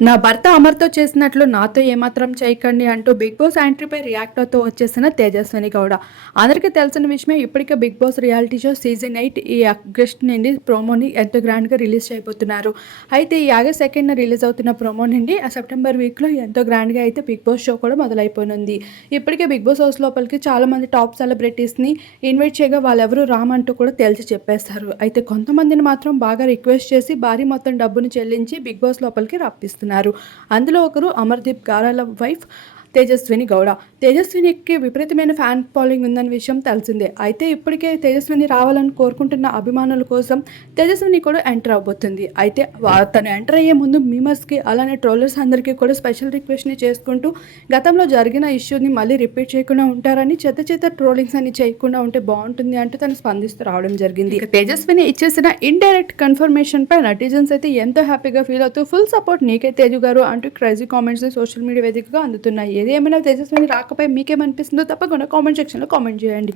నా భర్త అమర్తో చేసినట్లు నాతో ఏమాత్రం చేయకండి అంటూ బిగ్ బాస్ యాంట్రీపై రియాక్ట్ అవుతూ వచ్చేసిన తేజస్విని గౌడ. అందరికీ తెలిసిన విషయమే ఇప్పటికే Bigg Boss reality show season eight ఈ ఆగస్ట్ నుండి ప్రోమోని ఎంతో గ్రాండ్గా రిలీజ్ చేయబోతున్నారు. అయితే ఈ ఆగస్ట్ సెకండ్న రిలీజ్ అవుతున్న ప్రోమో నుండి ఆ సెప్టెంబర్ వీక్లో ఎంతో గ్రాండ్గా అయితే బిగ్ బాస్ షో కూడా మొదలైపోనుంది. ఇప్పటికే బిగ్ బాస్ హౌస్ లోపలికి చాలామంది టాప్ సెలబ్రిటీస్ని ఇన్వైట్ చేయగా వాళ్ళెవరూ రామంటూ కూడా తేల్చి చెప్పేస్తారు. అయితే కొంతమందిని మాత్రం బాగా రిక్వెస్ట్ చేసి భారీ మొత్తం డబ్బును చెల్లించి బిగ్ బాస్ లోపలికి చేస్తున్నారు. అందులో ఒకరు అమర్దీప్ గారాల వైఫ్ తేజస్విని గౌడ. తేజస్వినికి విపరీతమైన ఫ్యాన్ ఫాలోయింగ్ ఉందన్న విషయం తెలిసిందే. అయితే ఇప్పటికే తేజస్విని రావాలని కోరుకుంటున్న అభిమానుల కోసం తేజస్విని కూడా ఎంటర్ అవబోతుంది అయితే తను ఎంటర్ అయ్యే ముందు మీమర్స్కి అలానే ట్రోలర్స్ అందరికీ కూడా స్పెషల్ రిక్వెస్ట్ని చేసుకుంటూ గతంలో జరిగిన ఇష్యూని మళ్ళీ రిపీట్ చేయకుండా ఉంటారని చెత్త చెత్త ట్రోలింగ్స్ అని చేయకుండా ఉంటే బాగుంటుంది అంటూ తను స్పందిస్తూ రావడం జరిగింది. తేజస్విని ఇచ్చేసిన ఇండైరెక్ట్ కన్ఫర్మేషన్ పై నటిజన్స్ అయితే ఎంతో హ్యాపీగా ఫీల్ అవుతూ ఫుల్ సపోర్ట్ నీకే తేజు గారు అంటూ క్రేజీ కామెంట్స్ సోషల్ మీడియా వేదికగా అందుతున్నాయి. ఏది ఏమైనా తేజస్విని రాకపోయి మీకేమనిపిస్తుందో తప్పకుండా కామెంట్ సెక్షన్లో కామెంట్ చేయండి.